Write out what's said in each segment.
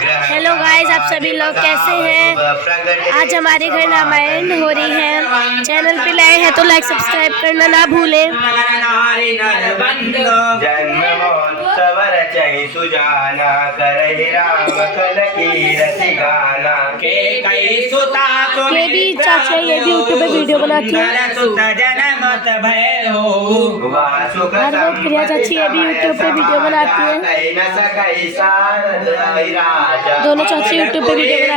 Hello guys, आप सभी लोग कैसे हैं। आज हमारे घर रामायण हो रही है। चैनल पे नए हैं तो लाइक सब्सक्राइब करना ना भूलें। जन्मोत्सव रचहि सुजाना, करहि राम कल कीरति गाना। ये भी चाचा ये भी यूट्यूब पे वीडियो बनाती है। प्रिया चाची ये भी यूट्यूब पे वीडियो बनाती है। दोनों चाची यूट्यूब पे वीडियो बनाती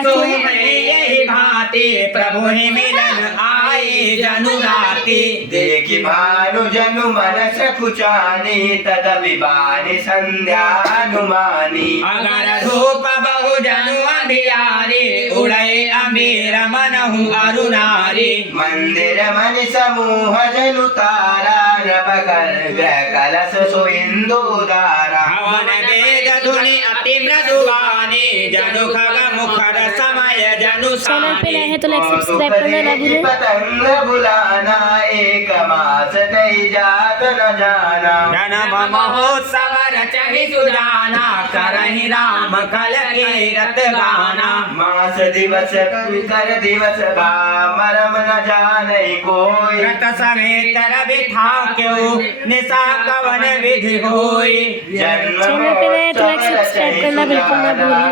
है। प्रभु ही मिलन आए जनु राती, देखि भानु जनु मन सकुचानी, तदभिमानी संध्या हनुमानी। अगर धूप बहु जनु अंधियारे, उड़े अमीर मनहु अरुणारी। मंदिर मन समूह जनु तारा, नभ कर ग्रह कलश सुइंदु दारा। हवन वेद धुनि अति मृदुवानी, जनु खग मुखर समय जनु चैनल पे नए हैं तो लाइक सब्सक्राइब करना ना भूलें। पतंग बुलाना, एक मास नहीं जात न जाना। जन्म महोत्सव रचहि सुजाना, करहि राम कल कीरत गाना। मास दिवस कर दिवस मरम न जाने कोई। व्रत समेत रवि ठाक्यो, निशा कवन विधि होई। चैनल पे नए हैं तो लाइक सब्सक्राइब करना बिल्कुल ना भूलें।